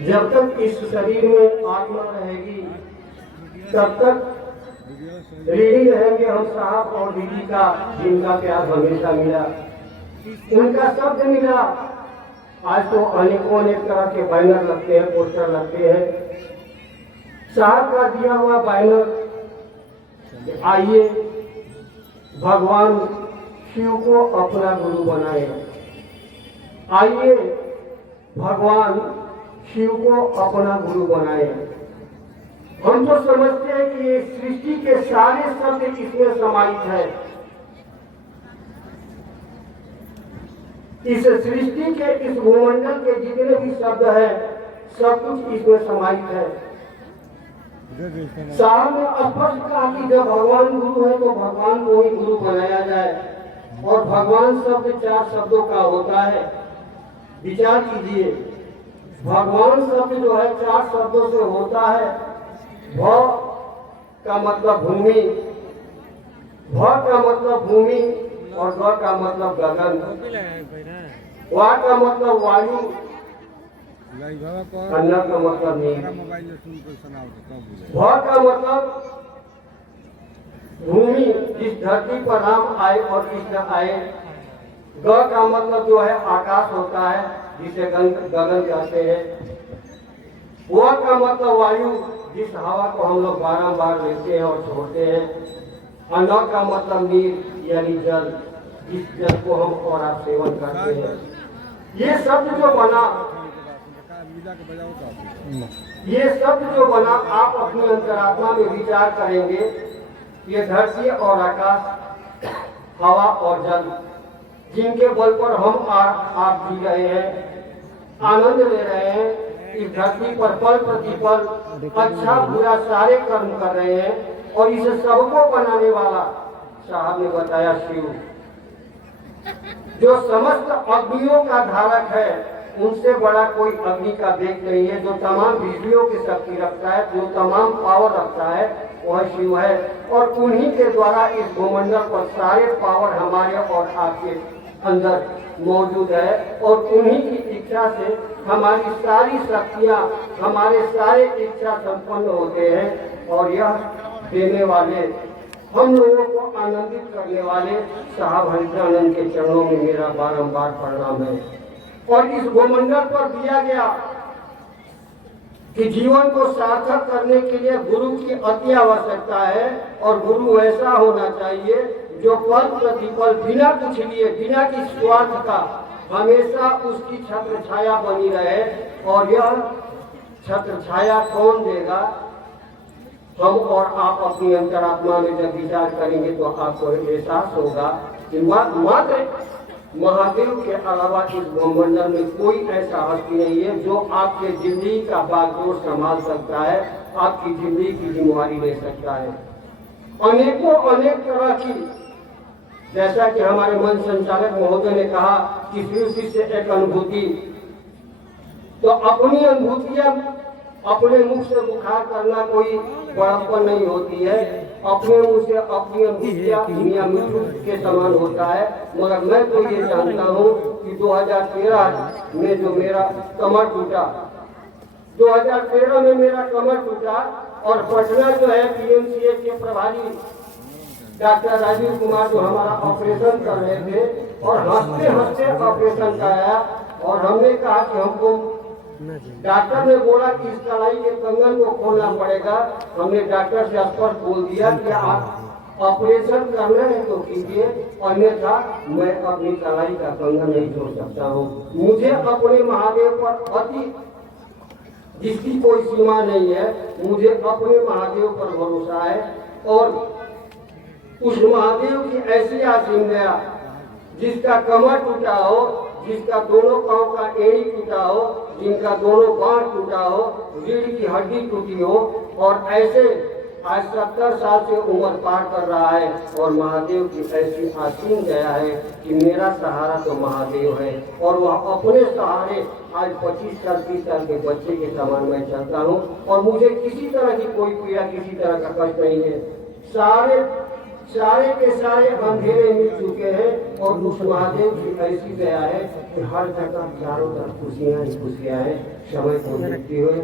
जब तक इस शरीर में आत्मा रहेगी तब तक ऋणी रहेंगे हम साहब और दीदी का, जिनका प्यार हमेशा मिला, उनका शब्द मिला। आज तो अनेकों अनेक तरह के बैनर लगते हैं, पोस्टर लगते हैं। साहब का दिया हुआ बैनर, आइए भगवान शिव को अपना गुरु बनाए, आइए भगवान शिव को अपना गुरु बनाए। हम तो समझते हैं कि ये सृष्टि के सारे शब्द इसमें समाहित है। इस सृष्टि के, इस भूमंडल के जितने भी शब्द हैं, सब कुछ इसमें समाहित है। साहब ने स्पष्ट कहा कि जब भगवान गुरु है तो भगवान को ही गुरु बनाया जाए। और भगवान शब्द 4 शब्दों का होता है। विचार कीजिए, भगवान शब्द जो है 4 शब्दों से होता है। भ का मतलब भूमि, भ का मतलब भूमि और ग का मतलब गगन, वा का मतलब वायु, अन्न का मतलब नीर, भ का मतलब भूमि, जिस धरती पर राम आए और कृष्ण आए। ग का मतलब जो है आकाश होता है, जिसे गगन कहते हैं। व का मतलब वायु, जिस हवा को हम लोग बारंबार लेते हैं और छोड़ते हैं। अन्न का मतलब नीर यानी जल, जिस जल को हम और आप सेवन करते हैं। ये शब्द जो बना, ये शब्द जो बना, आप अपनी अंतरात्मा में विचार करेंगे। ये धरती और आकाश, हवा और जल, जिनके बल पर हम आप जी रहे हैं, आनंद ले रहे हैं, इस धरती पर पल प्रतिपल अच्छा बुरा सारे कर्म कर रहे हैं। और इसे सबको बनाने वाला साहब ने बताया शिव, जो समस्त अग्नियों का धारक है। उनसे बड़ा कोई अग्नि का वेग नहीं है। जो तमाम बिजलियों की शक्ति रखता है, जो तमाम पावर रखता है, वह शिव है। और उन्हीं के द्वारा इस भूमंडल पर सारे पावर हमारे और आपके अंदर मौजूद है। और उन्हीं की इच्छा से हमारी सारी शक्तियां, हमारे सारे इच्छा संपन्न होते हैं। और यह देने वाले, हम लोगों को आनंदित करने वाले साहब हरिदानंद के चरणों में मेरा बारंबार प्रणाम है। और इस भूमंडल पर दिया गया कि जीवन को सार्थक करने के लिए गुरु की अति आवश्यकता है। और गुरु ऐसा होना चाहिए जो पल प्रतिपल बिना कुछ लिए, बिना किसी स्वार्थ का, हमेशा उसकी छत्र छाया बनी रहे। और यह छत्र छाया कौन देगा? हम और आप अपनी अंतरात्मा में जब विचार करेंगे तो आपको एहसास होगा कि मात्र महादेव के अलावा इस ब्रह्मांड में कोई ऐसा हस्ती नहीं है जो आपके जिंदगी का बागडोर संभाल सकता है, आपकी जिंदगी की जिम्मेवारी ले सकता है। अनेकों अनेक तरह की, जैसा कि हमारे मन संचालक महोदय ने कहा कि शिव से एक अनुभूति, तो अपनी अनुभूतियां अपने मुख से मुखार करना कोई बड़प्पन नहीं होती है। अपने मुंह से अपनी अनुभूतियां मियां मिठू के समान होता है। मगर मैं तो ये जानता हूँ कि 2013 में जो मेरा कमर टूटा, 2013 में मेरा कमर टूटा और पटना जो है पीएमसीएच के प्रभारी डॉक्टर राजीव कुमार जो हमारा ऑपरेशन कर रहे थे, और हंसते हंसते ऑपरेशन कराया। और हमने कहा कि हमको, डॉक्टर ने बोला कि इस कलाई के कंगन को खोलना पड़ेगा। हमने डॉक्टर से स्पष्ट बोल दिया कि आप ऑपरेशन करना है तो कीजिए, अन्यथा मैं अपनी कलाई का कंगन नहीं छोड़ सकता हूँ। मुझे अपने महादेव पर अति, जिसकी कोई सीमा नहीं है, मुझे अपने महादेव पर भरोसा है। और उस महादेव की ऐसी आसीम गया, जिसका कमर टूटा हो, जिसका दोनों पांव का एड़ी टूटा हो, जिनका दोनों बांह टूटा हो, रीढ़ की हड्डी टूटी हो, और ऐसे आज 70 साल से उम्र पार कर रहा है। और महादेव की ऐसी आसीम गया है कि मेरा सहारा तो महादेव है। और वह अपने सहारे आज 25 साल 30 साल के बच्चे के समान मैं चलता हूँ। और मुझे किसी तरह की कोई पीड़ा, किसी तरह का कष्ट नहीं है। सारे सारे के सारे अंधेरे मिट चुके हैं और उस महादेव की ऐसी दया है कि हर जगह चारों तरफ खुशियां ही खुशियां हैं। समय को देखते हुए